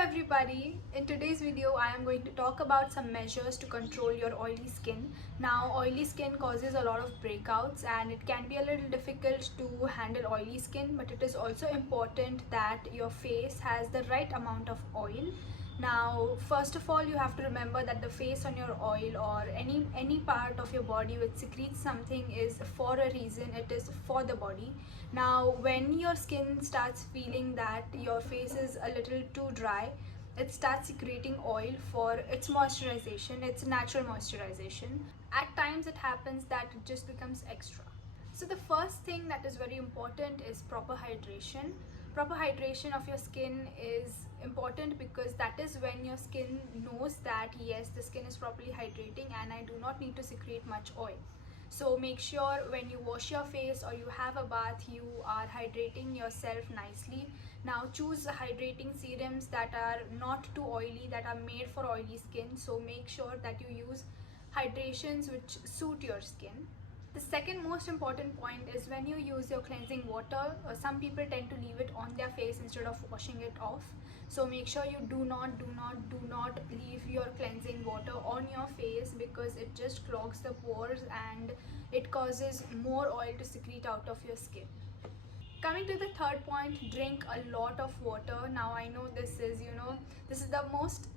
everybody, in today's video I am going to talk about some measures to control your oily skin. Now oily skin causes a lot of breakouts and it can be a little difficult to handle oily skin, but it is also important that your face has the right amount of oil. Now first of all, you have to remember that the face on your oil or any part of your body which secretes something is for a reason. It is for the body. Now when your skin starts feeling that your face is a little too dry, it starts secreting oil for its moisturization, its natural moisturization. At times it happens that it just becomes extra. So the first thing that is very important is proper hydration. Proper hydration of your skin is important because that is when your skin knows that yes, the skin is properly hydrating and I do not need to secrete much oil. So make sure when you wash your face or you have a bath, you are hydrating yourself nicely. Now choose hydrating serums that are not too oily, that are made for oily skin. So make sure that you use hydrations which suit your skin. The second most important point is when you use your cleansing water, some people tend to leave it on their face instead of washing it off. So make sure you do not leave your cleansing water on your face because it just clogs the pores and it causes more oil to secrete out of your skin. Coming to the third point, drink a lot of water. Now I know this is the most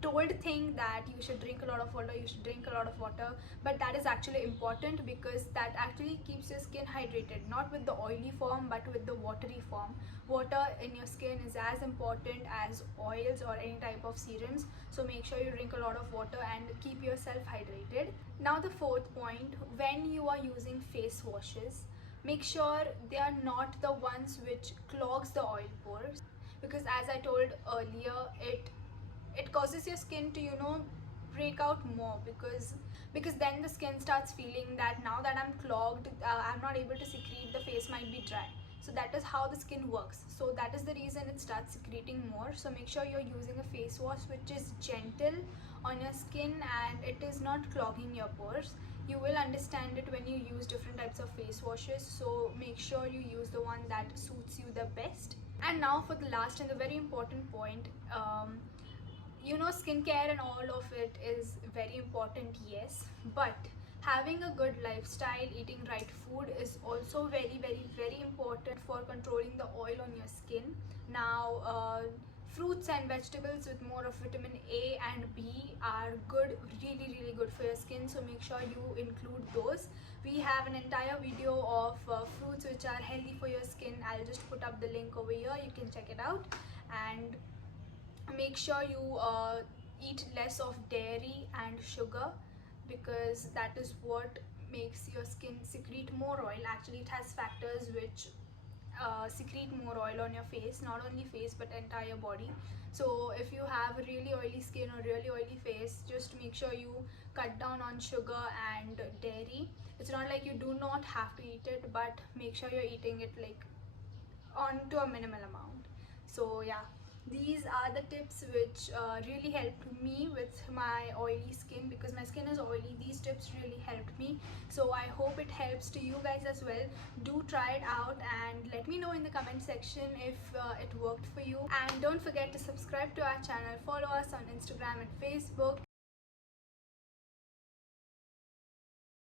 told thing that you should drink a lot of water, but that is actually important because that actually keeps your skin hydrated, not with the oily form but with the watery form. Water in your skin is as important as oils or any type of serums, so make sure you drink a lot of water and keep yourself hydrated. Now the fourth point, when you are using face washes, make sure they are not the ones which clogs the oil pores, because as I told earlier, it causes your skin to break out more, because then the skin starts feeling that now that I'm clogged, I'm not able to secrete, the face might be dry. So that is how the skin works, so that is the reason it starts secreting more. So make sure you're using a face wash which is gentle on your skin and it is not clogging your pores. You will understand it when you use different types of face washes, so make sure you use the one that suits you the best. And now for the last and the very important point, skincare and all of it is very important, yes, but having a good lifestyle, eating right food is also very important for controlling the oil on your skin. Now fruits and vegetables with more of vitamin A and B are good, really good for your skin, so make sure you include those. We have an entire video of fruits which are healthy for your skin. I'll just put up the link over here, you can check it out. And make sure you eat less of dairy and sugar, because that is what makes your skin secrete more oil. Actually, it has factors which secrete more oil on your face, not only face but entire body. So if you have really oily skin or really oily face, just make sure you cut down on sugar and dairy. It's not like you do not have to eat it, but make sure you're eating it like on to a minimal amount. So yeah, these are the tips which really helped me with my oily skin, because my skin is oily. These tips really helped me, so I hope it helps to you guys as well. Do try it out and let me know in the comment section if it worked for you. And don't forget to subscribe to our channel, follow us on Instagram and Facebook,